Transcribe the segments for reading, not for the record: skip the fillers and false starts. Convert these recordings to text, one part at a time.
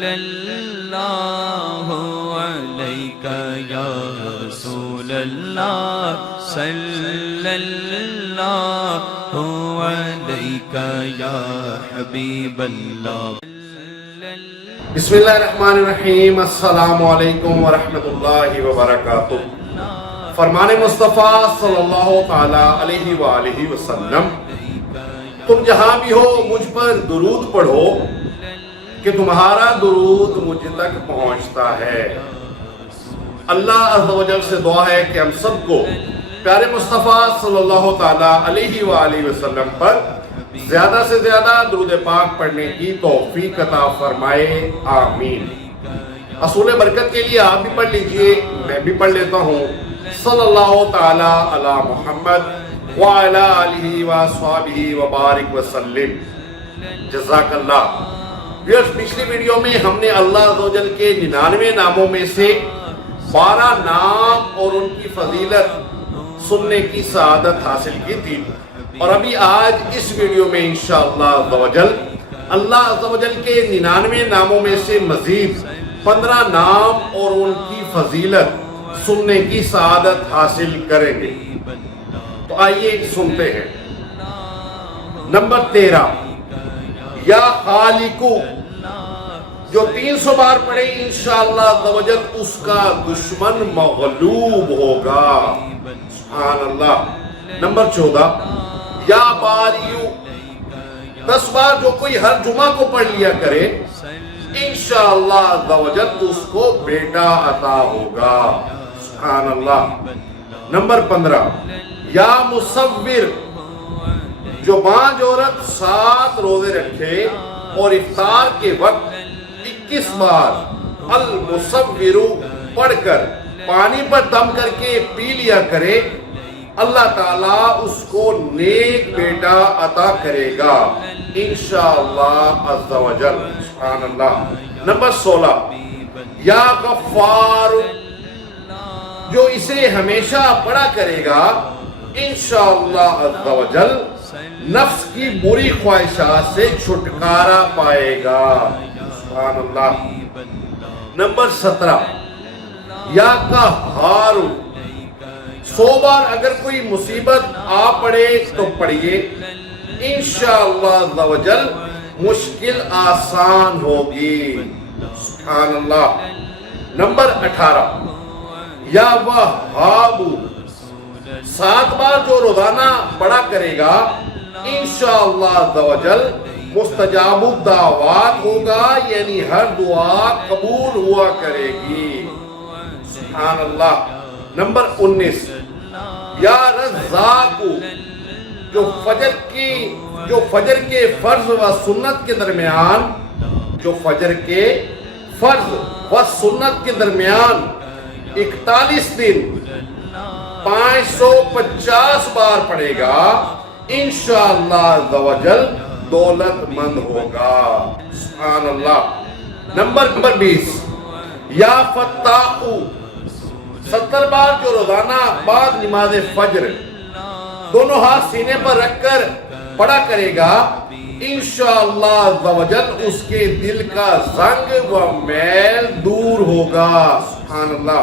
صلی اللہ علیہ یا رسول اللہ صلی اللہ علیہ یا حبیب اللہ۔ بسم اللہ الرحمن الرحیم۔ السلام علیکم ورحمۃ اللہ وبرکاتہ۔ فرمان مصطفیٰ صلی اللہ تعالی علیہ وآلہ وسلم، تم جہاں بھی ہو مجھ پر درود پڑھو کہ تمہارا درود مجھ تک پہنچتا ہے۔ اللہ عز و جل سے دعا ہے کہ ہم سب کو پیارے مصطفیٰ صلی اللہ تعالی علیہ وآلہ وسلم پر زیادہ سے زیادہ درود پاک پڑھنے کی توفیق عطا فرمائے، آمین۔ اصول برکت کے لیے آپ بھی پڑھ لیجئے، میں بھی پڑھ لیتا ہوں۔ صلی اللہ تعالی علی محمد وعلی آلہ وصحبہ وبارک وسلم۔ جزاک اللہ۔ پچھلی ویڈیو میں ہم نے اللہ عز و جل کے 99 ناموں میں سے 12 نام اور ان کی فضیلت سننے کی سعادت حاصل کی تھی، اور ابھی آج اس ویڈیو میں انشاءاللہ عز و جل اللہ عز و جل کے 99 ناموں میں سے مزید 15 نام اور ان کی فضیلت سننے کی سعادت حاصل کریں گے۔ تو آئیے سنتے ہیں۔ نمبر 13، یا خالقو، جو 300 بار پڑھے انشاءاللہ عز و جل اس کا دشمن مغلوب ہوگا۔ سبحان اللہ۔ نمبر 14، یا باریو، 10 بار جو کوئی ہر جمعہ کو پڑھ لیا کرے انشاءاللہ عز و جل اس کو بیٹا عطا ہوگا۔ سبحان اللہ۔ نمبر 15، یا مصور، جو بانجھ عورت 7 روزے رکھے اور افطار کے وقت 21 بار المصور پڑھ کر پانی پر دم کر کے پی لیا کرے، اللہ تعالیٰ اس کو نیک بیٹا عطا کرے گا انشاءاللہ عز و جل۔ سبحان اللہ۔ نمبر 16، یا غفار، جو اسے ہمیشہ پڑھا کرے گا انشاءاللہ عز و جل نفس کی بری خواہشات سے چھٹکارا پائے گا۔ سبحان اللہ۔ نمبر 17، یا قہار، 100 بار اگر کوئی مصیبت آ پڑے تو پڑھیے انشاءاللہ عز و جل مشکل آسان ہوگی۔ سبحان اللہ۔ نمبر 18، یا وہاب، 7 بار جو روزانہ پڑھا کرے گا انشاءاللہ عز و جل مستجاب الدعوات ہوگا، یعنی ہر دعا قبول ہوا کرے گی۔ سبحان اللہ۔ نمبر 19، یا رزاق، جو فجر کے فرض و سنت کے درمیان 41 دن 550 بار پڑھے گا انشاءاللہ عز و جل دولت مند ہوگا۔ سبحان اللہ۔ نمبر 20، یا فتاح، 70 بار جو روزانہ بعد نماز فجر دونوں ہاتھ سینے پر رکھ کر پڑھا کرے گا انشاءاللہ عز و جل اس کے دل کا زنگ و میل دور ہوگا۔ سبحان اللہ۔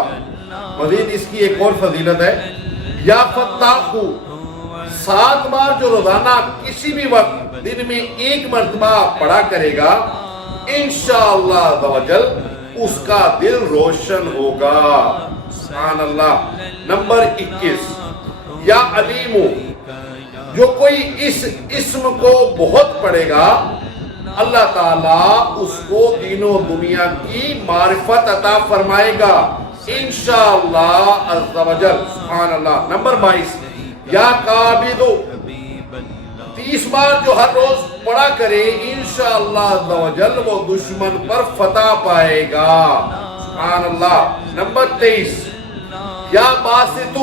مزید اس کی ایک اور فضیلت ہے، یا فتاح، 7 بار جو روزانہ کسی بھی وقت دن میں 1 مرتبہ پڑھا کرے گا انشاءاللہ عز و جل اس کا دل روشن ہوگا۔ سبحان اللہ۔ نمبر 21، یا علیم، جو کوئی اس اسم کو بہت پڑھے گا اللہ تعالیٰ اس کو دین و دنیا کی معرفت عطا فرمائے گا انشاءاللہ عز و جل۔ سبحان اللہ۔ نمبر 22، یا قابض، 30 بار جو ہر روز پڑھا کرے انشاءاللہ عز و جل وہ دشمن پر فتح پائے گا۔ سبحان اللہ۔ نمبر 23، یا باسط،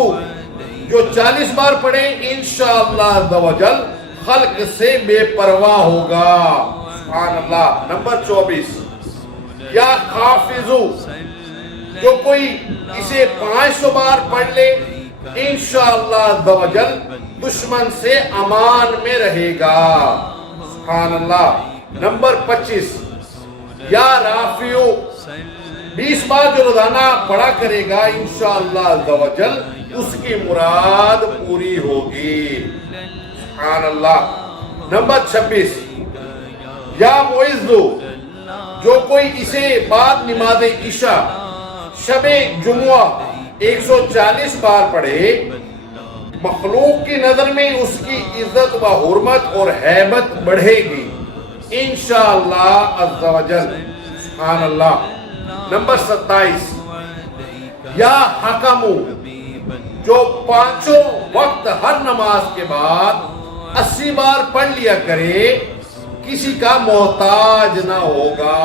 جو 40 بار پڑھے انشاءاللہ عز و جل خلق سے بے پرواہ ہوگا۔ سبحان اللہ۔ نمبر 24، یا حافظ، جو کوئی اسے 500 بار پڑھ لے انشاءاللہ عز و جل دشمن سے امان میں رہے گا۔ سبحان اللہ۔ نمبر 25، یا رافیو 20 بار جو روزانہ پڑھا کرے گا انشاءاللہ عز و جل اس کی مراد پوری ہوگی. سبحان اللہ. نمبر 26 یا معزو، جو کوئی اسے بعد نماز عشاء شب جمعہ 140 بار پڑھے، مخلوق کی نظر میں اس کی عزت و حرمت اور ہیبت بڑھے گی انشاءاللہ عز و جل. سبحان اللہ. نمبر 27 یا حکمو، جو 5 وقت ہر نماز کے بعد 80 بار پڑھ لیا کرے، کسی کا محتاج نہ ہوگا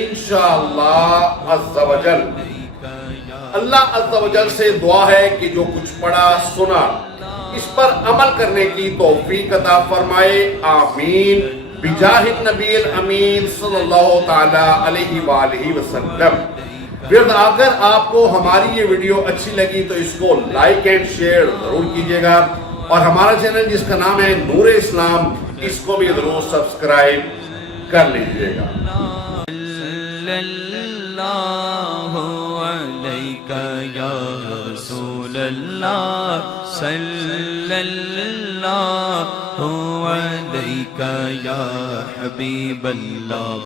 انشاءاللہ عز و جل. اللہ عز و جل سے دعا ہے کہ جو کچھ پڑھا سنا اس پر عمل کرنے کی توفیق عطا فرمائے. آمین بجاہ النبی الامین صلی اللہ تعالی علیہ وآلہ وسلم. پھر اگر آپ کو ہماری یہ ویڈیو اچھی لگی تو اس کو لائک اینڈ شیئر ضرور کیجیے گا، اور ہمارا چینل جس کا نام ہے نور اسلام، اس کو بھی ضرور سبسکرائب کر لیجیے گا. اللہ علیک یا رسول اللہ، صلی اللہ علیک یا حبیب اللہ.